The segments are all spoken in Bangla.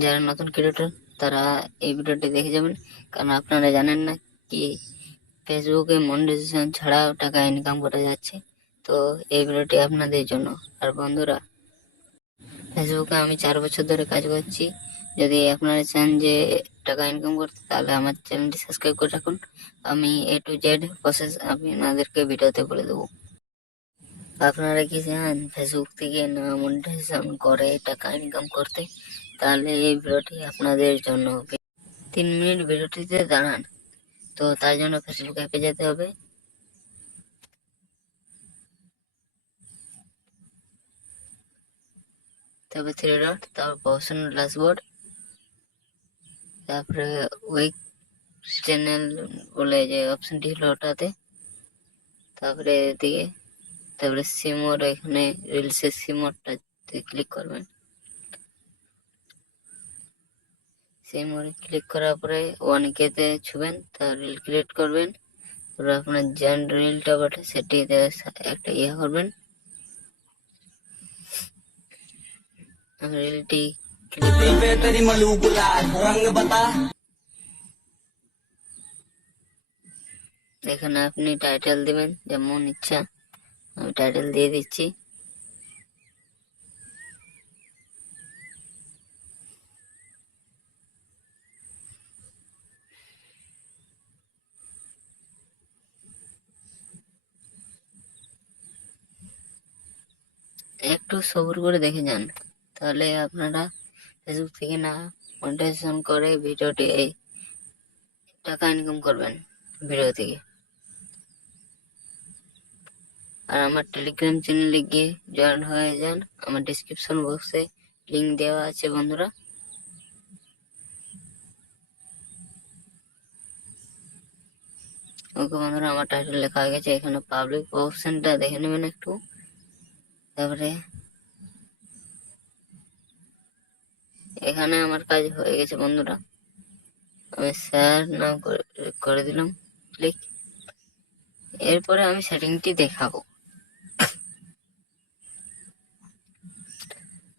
যারা নতুন ক্রিয়েটর তারা এই ভিডিওটি দেখে যাবেন, কারণ আপনারা জানেন না কি ফেসবুকে মনিটাইজেশন ছাড়াও টাকা ইনকাম করা যাচ্ছে। তো এই ভিডিওটি আপনাদের জন্য। আর বন্ধুরা, ফেসবুকে আমি 4 বছর ধরে কাজ করছি। যদি আপনারা চান যে টাকা ইনকাম করতে, তাহলে আমার চ্যানেলটি সাবস্ক্রাইব করে রাখুন। আমি A to Z প্রসেস আপনাদেরকে ভিডিওতে বলে দেবো। আপনারা কি চান ফেসবুক থেকে না মনিটাইজেশন করে টাকা ইনকাম করতে, তাহলে এই ভিডিওটি আপনাদের জন্য। 3 মিনিট ভিডিওটিতে দাঁড়ান। তো তার জন্য ফেসবুক অ্যাপে যেতে হবে। তারপরে 3 ডট, তারপর প্রফেশনাল ড্যাশবোর্ড, তারপরে উইক চ্যানেল বলে যে অপশনটি হলো ওটাতে, তারপরে এদিকে, তারপরে সিমোর, এখানে রিলসের সিমোরটা ক্লিক করবেন। সিমোরে ক্লিক করার পরে 1K-তে ছুবেন, তার রিল ক্রিয়েট করবেন। তারপরে আপনার যেন রিলটা বটে সেটিতে একটা করবেন। রিলটি এখানে আপনি টাইটেল দিবেন যেমন ইচ্ছা। আমি টাইটেল দিয়ে দিচ্ছি। একটু সবুর করে দেখে যান, তাহলে আপনারা ফেসবুক থেকে না মনিটাইজেশন করে ভিডিওটি এই টাকা ইনকাম করবেন ভিডিও থেকে। আর আমার টেলিগ্রাম চ্যানেলে গিয়ে জয়েন হয়ে যান, আমার ডিসক্রিপশন বক্সে লিংক দেওয়া আছে বন্ধুরা। ওকে বন্ধুরা, আমার টাইটেল লেখা হয়ে গেছে। এখানে পাবলিক অপশনটা দেখে নেবেন একটু। তারপরে এখানে আমার কাজ হয়ে গেছে বন্ধুরা। আমি শেয়ার নাও করে দিলাম ক্লিক। এরপরে আমি সেটিংটি দেখাবো।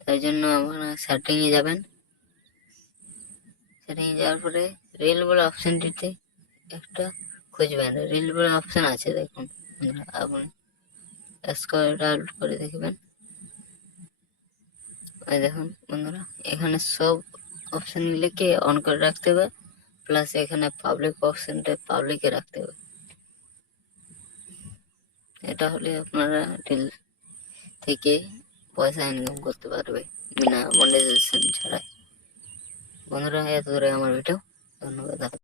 তাই জন্য আপনারা সেটিং এ যাবেন। সেটিং এ যাওয়ার পরে রিল বলে অপশনটিতে একটা খুঁজবেন। রিল বলে অপশন আছে দেখুন বন্ধুরা, আপনি স্ক্রল আউট করে দেখবেন। ওই দেখুন বন্ধুরা, এখানে সব অপশন গুলিকে অন করে রাখতে হবে, প্লাস এখানে পাবলিক অপশনটা পাবলিকে রাখতে হবে। এটা হলে আপনারা রিল থেকে পয়সা ইনকাম করতে পারবে বিনা মনিটাইজেশন ছাড়াই। বন্ধুরা, এত দূরে আমার ভিডিও। ধন্যবাদ।